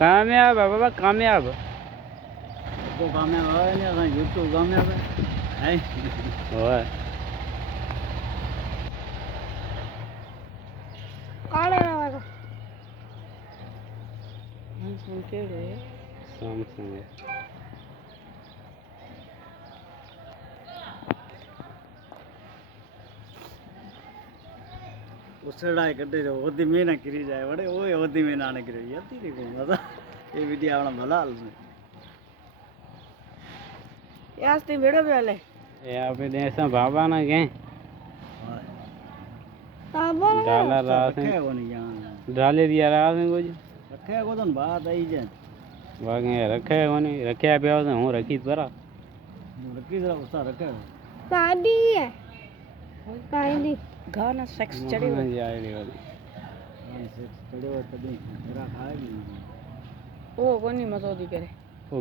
कामयाब है बाबा कामयाब को कामयाब है नहीं अगर यूट्यूब कामयाब है ओए काले ना वाला हम सुन के रे सैमसंग है उसड़ा कटे जो ओदी में ना गिरी जाए बड़े ओए ओदी में ना गिरे यती रे को मजा ये वीडियो आवना भला हाल में यार ते वीडियो पे वाले ये आप ऐसा बाबा ना के बाबा डाला रात रखे वो नहीं यहाँ डाले दिया रात में कुछ रखे को तो बात आई जे बाकी रखे होने रखे पे हो तो हूँ रखी परा रखी जरा उसका रखे शादी है शादी गाना सेक्स चढ़े हुए जाएगी वाली चढ़े हुए तभी मेरा खाए नहीं ओ कोनी मजो दी करे वो